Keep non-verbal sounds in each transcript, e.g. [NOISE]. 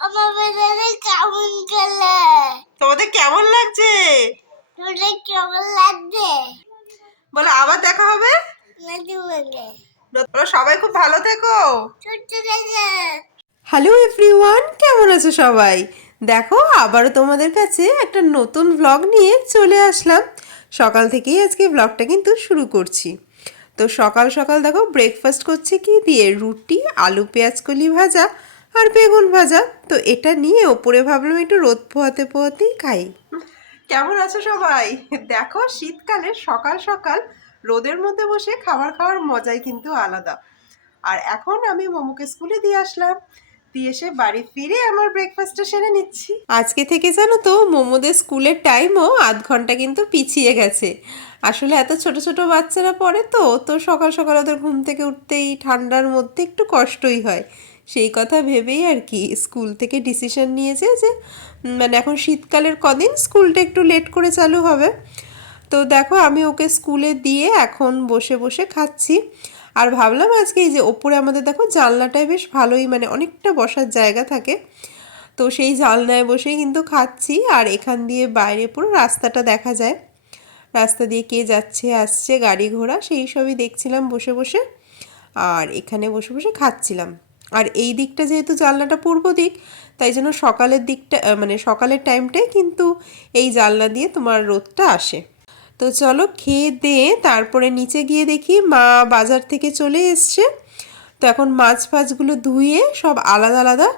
আমার কেমন গেলে? তোমাদের কেমন লাগছে? কেমন লাগছে? বলো আবার দেখা হবে? বলো। সবাই খুব ভালো থেকে। হ্যালো এভরিওয়ান কেমন আছো সবাই? দেখো আবারও তোমাদের কাছে একটা নতুন ব্লগ নিয়ে চলে আসলাম। সকাল থেকেই আজকে ব্লগটা কিন্তু শুরু করছি। তো সকাল সকাল দেখো ব্রেকফাস্ট করছে কি দিয়ে? রুটি আলু পেঁয়াজ কলি ভাজা আর বেগুন ভাজা। তো এটা নিয়ে ওপরে ভাবলাম একটু রোদ পোহাতে পোহাতেই খাই। কেমন আছো সবাই? দেখো শীতকালে সকাল সকাল রোদের মধ্যে বসে খাবার খাওয়ার মজাই কিন্তু আলাদা। আর এখন আমি মোমোকে স্কুলে দিয়ে আসলাম। দিয়ে এসে বাড়ি ফিরে আমার ব্রেকফাস্টটা সেরে নিচ্ছি। আজকে থেকে জানো তো মোমোদের স্কুলের টাইমও আধ ঘণ্টা কিন্তু পিছিয়ে গেছে। আসলে এত ছোট ছোট বাচ্চারা পড়ে তো তো সকাল সকাল ওদের ঘুম থেকে উঠতেই ঠান্ডার মধ্যে একটু কষ্টই হয়। সেই কথা ভেবেই আর কি স্কুল থেকে ডিসিশন নিয়েছে যে মানে এখন শীতকালের কদিন স্কুলটা একটু লেট করে চালু হবে। তো দেখো আমি ওকে স্কুলে দিয়ে এখন বসে বসে খাচ্ছি। আর ভাবলাম আজকে এই যে ওপরে আমাদের দেখো জানলাটায় বেশ ভালোই মানে অনেকটা বসার জায়গা থাকে। তো সেই জানলায় বসেই কিন্তু খাচ্ছি আর এখান দিয়ে বাইরে পুরো রাস্তাটা দেখা যায়। রাস্তা দিয়ে কে যাচ্ছে, আসছে, গাড়ি ঘোড়া সেই সবই দেখছিলাম বসে বসে। আর এখানে বসে বসে খাচ্ছিলাম। আর এই দিকটা যেহেতু জানলাটা পূর্ব দিক, তাই জন্য সকালের দিকটা মানে সকালের টাইমটাই কিন্তু এই জানলা দিয়ে তোমার রোদটা আসে। তো চলো খেয়ে দিয়ে তারপরে নিচে গিয়ে দেখি মা বাজার থেকে চলে এসছে। তো এখন মাছ ফাছগুলো ধুয়ে সব আলাদা আলাদা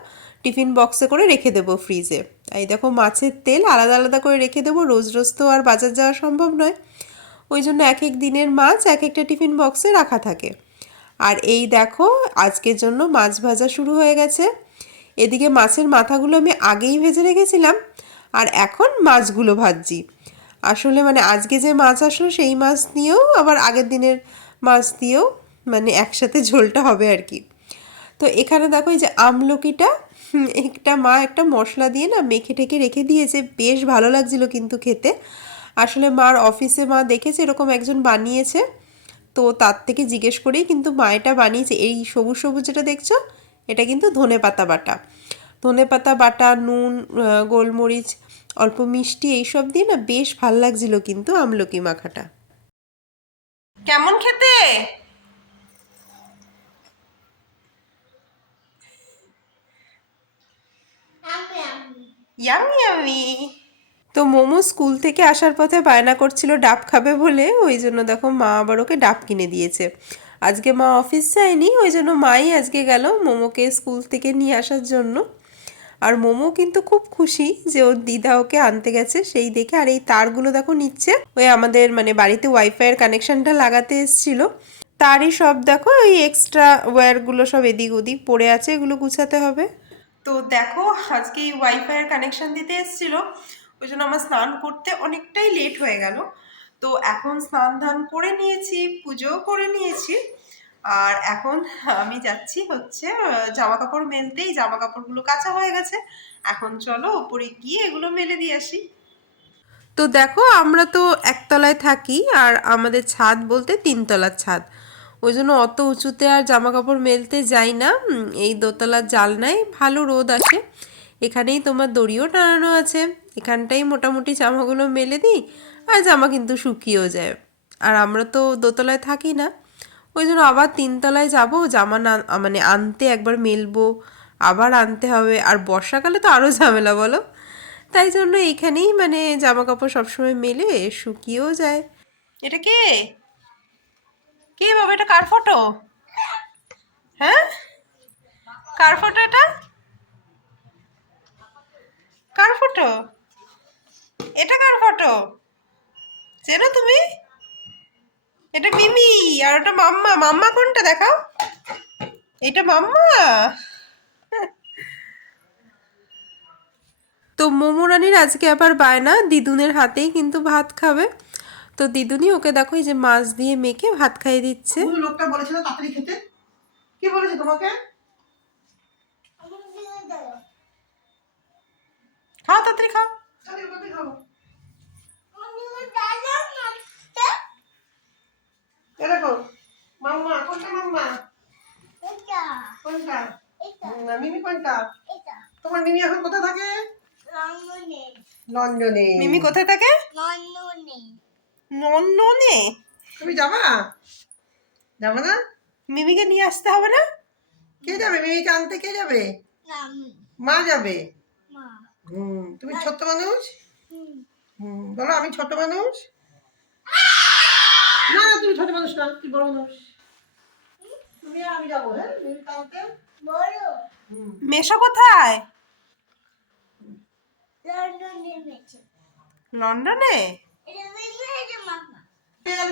টিফিন বক্সে করে রেখে দেবো ফ্রিজে এই দেখো মাছের তেল আলাদা আলাদা করে রেখে দেবো, রোজ রোজ তো আর বাজার যাওয়া সম্ভব নয়। ওই জন্য এক এক দিনের মাছ এক একটা টিফিন বক্সে রাখা থাকে। আর এই দেখো, আজকের জন্য মাছ ভাজা শুরু হয়ে গেছে। এদিকে মাছের মাথাগুলো আমি আগেই ভেজে রেখেছিলাম, আর এখন মাছগুলো ভাজছি। আসলে মানে আজকে যে মাছ আসলো, সেই মাছ দিয়েও আবার আগের দিনের মাছ দিয়েও মানে একসাথে ঝোলটা হবে আর কি। তো এখানে দেখো, এই যে আমলকিটা একটা মা একটা মশলা দিয়ে না মেখে ঠেকে রেখে দিয়েছে। বেশ ভালো লাগছিল কিন্তু খেতে। আসলে মার অফিসে মা দেখেছে, এরকম একজন বানিয়েছে। তো তার থেকে জিজ্ঞেস করেই কিন্তু মা এটা বানিয়েছে। এই সবুজ সবুজ যেটা দেখছ এটা কিন্তু ধনে পাতা বাটা। ধনে পাতা বাটা নুন গোলমরিচ অল্প মিষ্টি এইসব দিয়ে না বেশ ভালো লাগছিল কিন্তু আমলকি মাখাটা। কেমন খেতে? ইয়ামি ইয়ামি তো মোমো স্কুল থেকে আসার পথে বায়না করছিল, ডাব খাবে বলে? ওই জন্য দেখো মা আবার ওকে ডাব কিনে দিয়েছে। আজকে মা অফিস যায়নি, ওই জন্য মাই আজকে গেল মোমোকে স্কুল থেকে নিয়ে আসার জন্য। আর মোমো কিন্তু খুব খুশি যে ওর দিদা ওকে আনতে গেছে, সেই দেখে আর এই তারগুলো দেখো নিচ্ছে। ওই আমাদের মানে বাড়িতে ওয়াইফাইয়ের কানেকশনটা লাগাতে এসেছিল। তারই সব দেখো, ওই এক্সট্রা ওয়্যারগুলো সব এদিক ওদিক পড়ে আছে, এগুলো গুছাতে হবে। তো দেখো আজকে এই ওয়াইফাইয়ের কানেকশন দিতে এসেছিল। ওই জন্য আমার স্নান করতে অনেকটাই লেট হয়ে গেল। তো এখন স্নান ধান করে নিয়েছি, পুজোও করে নিয়েছি। আর এখন আমি যাচ্ছি হচ্ছে জামা কাপড় মেলতেই জামা কাপড়গুলো কাঁচা হয়ে গেছে। এখন চলো ওপরে গিয়ে এগুলো মেলে দিয়ে আসি। তো দেখো, আমরা তো একতলায় থাকি আর আমাদের ছাদ বলতে তিনতলার ছাদ। ওই জন্য অত উঁচুতে আর জামা কাপড় মেলতে যাই না। এই দোতলার জালনায় ভালো রোদ আসে এখানেই তোমার দড়িও টানানো আছে। এখানটাই মোটামুটি জামাগুলো মেলে দিই আর জামা কিন্তু শুকিয়েও যায়। আর আমরা তো দোতলায় থাকি না। ওই জন্য আবার তিনতলায় যাব, জামা না মানে আনতে একবার মেলবো, আবার আনতে হবে। আর বর্ষাকালে তো আরও ঝামেলা বলো। তাই জন্য এইখানেই মানে জামা কাপড় সবসময় মেলে, শুকিয়েও যায়। এটা কে? কে বাবা, এটা কার ফটো? হ্যাঁ? কার ফটো এটা? কার ফটো? এটা কার ফটো? চেনো তুমি? এটা মিমি আর ওটা মাম্মা। মাম্মা কোনটা দেখাও? এটা মাম্মা। তো মোমো রানির আজকে আবার বায়না। দিদুনের হাতেই কিন্তু ভাত খাবে। তো দিদুনি ওকে দেখো এই যে মাছ দিয়ে মেখে ভাত খাইয়ে দিচ্ছে। লোকটা বলেছিল তাড়াতাড়ি খেতে। কি বলেছে তোমাকে? খাও তাড়াতাড়ি খাও। দেখো মাম্মা কোনটা মাম্মা? কোনটা? মিমি কোনটা? তোমার মিমি এখন কোথায় থাকে? লন্ডনে। লন্ডনে মিমি কোথায় থাকে? লন্ডনে? নন্দনে তুমি যাবা? যাব না? মিমিকে নিয়ে আসতে হবে না? কে যাবে? মিমিকে আনতে কে যাবে? মা যাবে? হুম তুমি ছোট্ট মানুষ? হুম। বলো আমি ছোট মানুষ? না না তুমি ছোট মানুষ না তুই বড় মানুষ? তুমি আমি যাব হ্যাঁ? মেশো কোথায়? লন্ডনে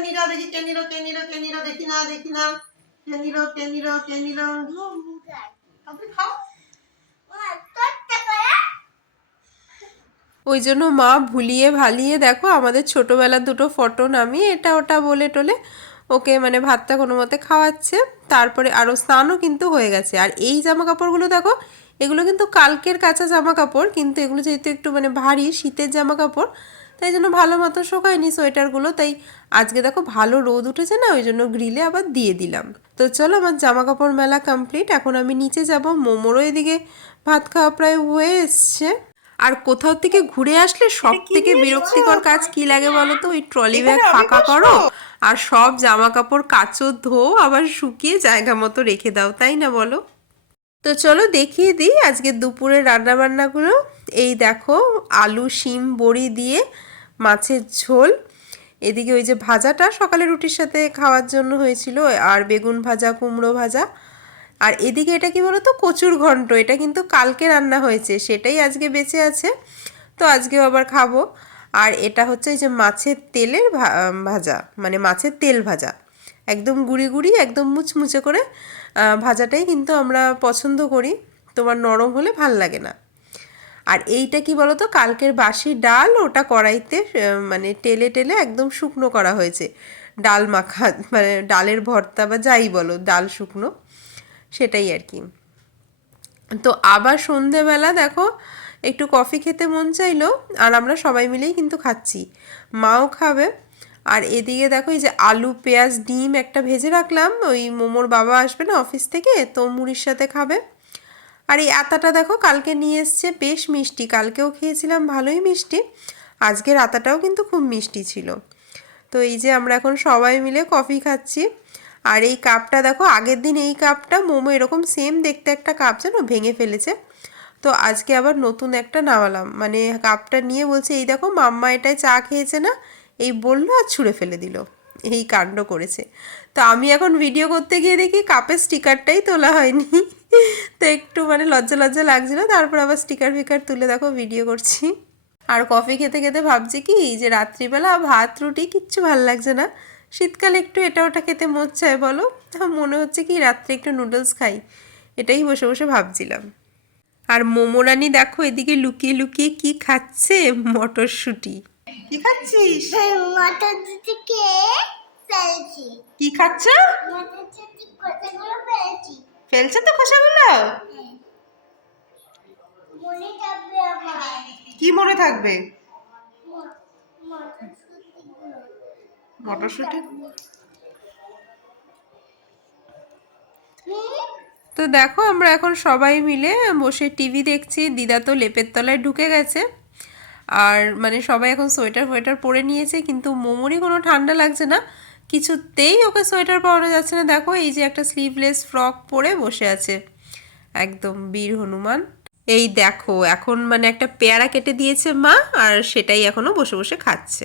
নিরা দেখি কে কে কে দেখি না দেখি না। কে নিল কে নিল কে নিল আপনি খাও মা তোরটা করা ওই জন্য মা ভুলিয়ে ভালিয়ে দেখো আমাদের ছোটোবেলার দুটো ফটো নামিয়ে এটা ওটা বলে টলে ওকে মানে ভাতটা কোনো মতে খাওয়াচ্ছে। তারপরে আরও স্নানও কিন্তু হয়ে গেছে। আর এই জামা কাপড়গুলো দেখো, এগুলো কিন্তু কালকের কাঁচা জামা কাপড় কিন্তু এগুলো যেহেতু একটু মানে ভারী শীতের জামা কাপড় তাই জন্য ভালো মতো শোকায়নি সোয়েটারগুলো। তাই আজকে দেখো ভালো রোদ উঠেছে না, ওই জন্য গ্রিলে আবার দিয়ে দিলাম। তো চলো আমার জামা কাপড় মেলা কমপ্লিট। এখন আমি নিচে যাব। মোমোরও এদিকে ভাত খাওয়া প্রায় হয়ে এসছে। আর কোথাও থেকে ঘুরে আসলে সব থেকে বিরক্তিকর কাজ কি লাগে বলো তো ওই ট্রলি ব্যাগ ফাঁকা করো আর সব জামা কাপড় কাচো ধো আবার শুকিয়ে জায়গা মতো রেখে দাও তাই না বলো? তো চলো দেখিয়ে দিই আজকে দুপুরের রান্না বান্নাগুলো এই দেখো আলু শিম বড়ি দিয়ে মাছের ঝোল। এদিকে ওই যে ভাজাটা সকালে রুটির সাথে খাওয়ার জন্য হয়েছিল আর বেগুন ভাজা কুমড়ো ভাজা। আর এদিকে এটা কি বলো তো কচুর ঘন্ট। এটা কিন্তু কালকে রান্না হয়েছে, সেটাই আজকে বেঁচে আছে। তো আজকেও আবার খাব। আর এটা হচ্ছে এই যে মাছের তেলের ভাজা মানে মাছের তেল ভাজা। একদম গুড়ি গুড়ি, একদম মুচমুচে করে ভাজাটাই কিন্তু আমরা পছন্দ করি। তোমার নরম হলে ভালো লাগে না। আর এইটা কি বলতো? কালকের বাসি ডাল, ওটা কড়াইতে মানে টেলে টেলে একদম শুকনো করা হয়েছে। ডাল মাখা মানে ডালের ভর্তা বা যাই বলো, ডাল শুকনো। সেটাই আর কি। তো আবার সন্ধেবেলা দেখো, একটু কফি খেতে মন চাইলো, আর আমরা সবাই মিলেই কিন্তু খাচ্ছি। মাও খাবে। আর এদিকে দেখো, এই যে আলু, পেঁয়াজ, ডিম একটা ভেজে রাখলাম। ওই মোমোর বাবা আসবে না অফিস থেকে, তো মুড়ির সাথে খাবে। আর এই আতাটা দেখো, কালকে নিয়ে এসছে বেশ মিষ্টি। কালকেও খেয়েছিলাম ভালোই মিষ্টি। আজকের আতাটাও কিন্তু খুব মিষ্টি ছিল। তো এই যে আমরা এখন সবাই মিলে কফি খাচ্ছি। আর এই কাপটা দেখো, আগের দিন এই কাপটা মোমো এরকম সেম দেখতে একটা কাপ জানো ভেঙে ফেলেছে। তো আজকে আবার নতুন একটা নামালাম। মানে কাপটা নিয়ে বলছে, এই দেখো মাম্মা এটায় চা খেয়েছে না? এই বলল আর ছুঁড়ে ফেলে দিল। এই কাণ্ড করেছে। তো আমি এখন ভিডিও করতে গিয়ে দেখি কাপের স্টিকারটাই তোলা হয়নি। তো একটু মানে লজ্জা লজ্জা লাগছিল, তারপর আবার স্টিকার ফিকার তুলে দেখো ভিডিও করছি। আর কফি খেতে খেতে ভাবছি কি, যে রাত্রিবেলা ভাত, রুটি কিচ্ছু ভালো লাগছে না। শীতকালে একটু এটা ওটা খেতে মন চায় বলো? তা মনে হচ্ছে কি রাত্রে একটু নুডলস খাই। এটাই বসে বসে ভাবছিলাম। আর মোমোরানি দেখো এদিকে লুকিয়ে লুকিয়ে কি খাচ্ছে? মটরশুঁটি। কি খাচ্ছিস? কি খাচ্ছ? ফেলছে। তো খোসাগুলো? মনে আমার। কি মনে থাকবে? মটরশুঁটি। তো দেখো, আমরা এখন সবাই মিলে বসে টিভি দেখছি। দিদা তো লেপের তলায় ঢুকে গেছে। আর মানে সবাই এখন সোয়েটার ফোয়েটার পরে নিয়েছে, কিন্তু মোমোরই কোনো ঠান্ডা লাগছে না। কিছুতেই ওকে সোয়েটার পরানো যাচ্ছে না। দেখো, এই যে একটা স্লিভলেস ফ্রক পরে বসে আছে। একদম বীর হনুমান। এই দেখো, এখন মানে একটা পেয়ারা কেটে দিয়েছে মা, আর সেটাই এখনও বসে বসে খাচ্ছে।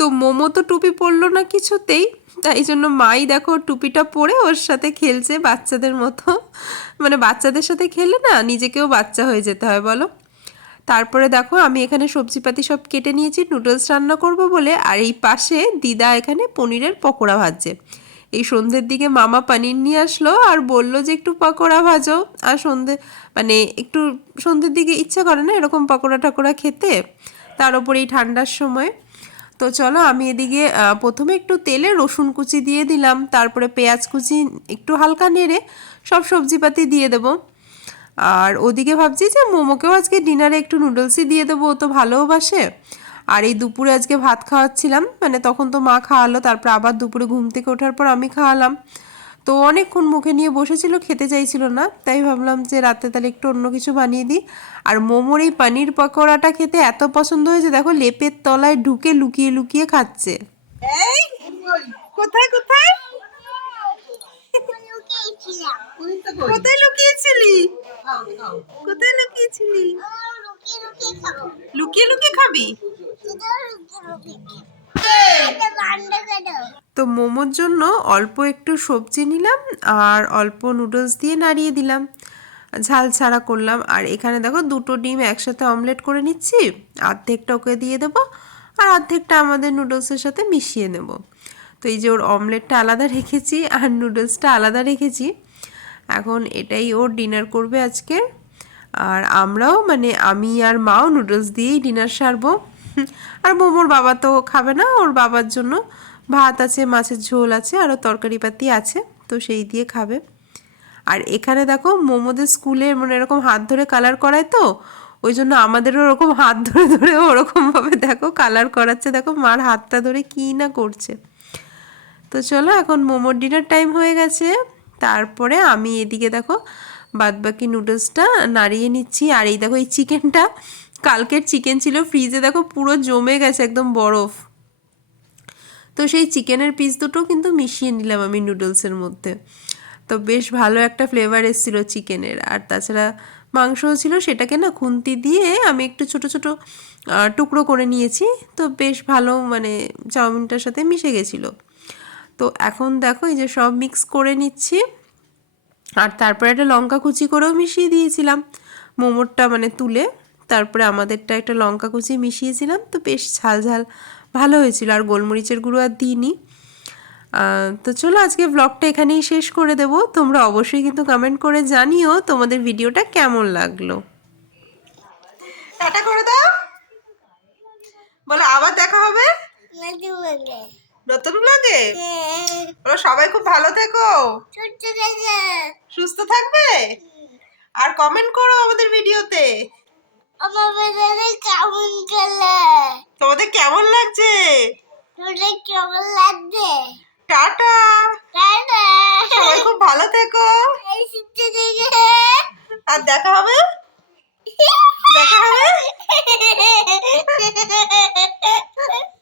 তো মোমো তো টুপি পরলো না কিছুতেই। তাই জন্য মাই দেখো টুপিটা পরে ওর সাথে খেলছে বাচ্চাদের মতো। মানে বাচ্চাদের সাথে খেলে না নিজেকেও বাচ্চা হয়ে যেতে হয়, বলো। তারপরে দেখো আমি এখানে সবজিপাতি সব কেটে নিয়েছি, নুডলস রান্না করব বলে। আর এই পাশে দিদা এখানে পনিরের পকোড়া ভাজছে। এই সন্ধ্যের দিকে মামা পানির নিয়ে আসলো আর বলল যে একটু পকোড়া ভাজো। আর সন্ধে মানে একটু সন্ধ্যের দিকে ইচ্ছা করে না এরকম পকোড়া টকোড়া খেতে। তার উপর এই ঠান্ডার সময় তো চলো আমি এদিকে প্রথমে একটু তেলে রসুন কুচি দিয়ে দিলাম, তারপরে পেঁয়াজ কুচি একটু হালকা নেড়ে সব সবজিপাতি দিয়ে দেবো। আর ওদিকে ভাবছি যে মোমোকেও আজকে ডিনারে একটু নুডলসই দিয়ে দেবো, ও তো ভালোবাসে আর এই দুপুরে আজকে ভাত খাওয়াচ্ছিলাম মানে তখন তো মা খাওয়ালো, তারপর আবার দুপুরে ঘুম থেকে ওঠার পর আমি খাওয়ালাম। তো অনেকক্ষণ মুখে নিয়ে বসেছিল খেতে চাইছিল না। তাই ভাবলাম যে রাতে তাহলে একটু অন্য কিছু বানিয়ে দিই। আর মোমোর এই পানির পকোড়াটা খেতে এত পছন্দ হয়েছে দেখো লেপের তলায় ঢুকে লুকিয়ে লুকিয়ে খাচ্ছে। কোথায় কোথায়? লুকিয়েছিলি। কোথায় লুকিয়েছিলি? লুকিয়ে লুকিয়ে খাব? তো মোমোর জন্য অল্প একটু সবজি নিলাম আর অল্প নুডলস দিয়ে নাড়িয়ে দিলাম। ঝাল ছাড়া করলাম। আর এখানে দেখো দুটো ডিম একসাথে অমলেট করে নিচ্ছি। অর্ধেকটা ওকে দিয়ে দেবো আর অর্ধেকটা আমাদের নুডলসের সাথে মিশিয়ে নেব। তো এই যে ওর অমলেটটা আলাদা রেখেছি আর নুডলসটা আলাদা রেখেছি। এখন এটাই ওর ডিনার করবে আজকে। আর আমরাও মানে আমি আর মাও নুডলস দিয়েই ডিনার সারবো। আর মোমোর বাবা তো খাবে না, ওর বাবার জন্য। ভাত আছে, মাছের ঝোল আছে আরও তরকারি পাতি আছে, তো সেই দিয়ে খাবে। আর এখানে দেখো মোমোদের স্কুলে মানে এরকম হাত ধরে কালার করায় তো, ওই জন্য আমাদেরও ওরকম হাত ধরে ধরে ওরকমভাবে দেখো কালার করাচ্ছে। দেখো মার হাতটা ধরে কী না করছে। তো চলো এখন মোমোর ডিনার টাইম হয়ে গেছে। তারপরে আমি এদিকে দেখো বাদবাকি নুডলসটা নাড়িয়ে নিচ্ছি। আর এই দেখো এই চিকেনটা কালকের চিকেন ছিল। ফ্রিজে দেখো পুরো জমে গেছে, একদম বরফ। তো সেই চিকেনের পিস দুটো কিন্তু মিশিয়ে নিলাম আমি নুডলসের মধ্যে। তো বেশ ভালো একটা ফ্লেভার এসেছিল চিকেনের। আর তাছাড়া মাংসও ছিল, সেটাকে না খুন্তি দিয়ে আমি একটু ছোট ছোট টুকরো করে নিয়েছি। তো বেশ ভালো মানে চাউমিনটার সাথে মিশে গেছিল। তো এখন দেখো এই যে সব মিক্স করে নিচ্ছি। আর তারপরে একটা লঙ্কা কুচি করেও মিশিয়ে দিয়েছিলাম। মোমোরটা মানে তুলে তারপরে আমাদেরটা একটা লঙ্কা কুচি মিশিয়েছিলাম। তো বেশ ঝাল ঝাল ভালো হয়েছিল আর গোলমরিচের গুঁড়ো আর দিইনি। তো চলো আজকে ব্লগটা এখানেই শেষ করে দেবো। তোমরা অবশ্যই কিন্তু কমেন্ট করে জানিও তোমাদের ভিডিওটা কেমন লাগল। টাটা করে দাও। বলো আবার দেখা হবে? নতুন ব্লগে ওরা সবাই খুব ভালো থেকো। সুস্থ থাকবে? আর কমেন্ট করো আমাদের ভিডিওতে কেমন তোমাদের কেমন লাগছে? কেমন লাগছে? টাটা। সবাই খুব ভালো থেকো। এই আর দেখা হবে? দেখা হবে? [LAUGHS]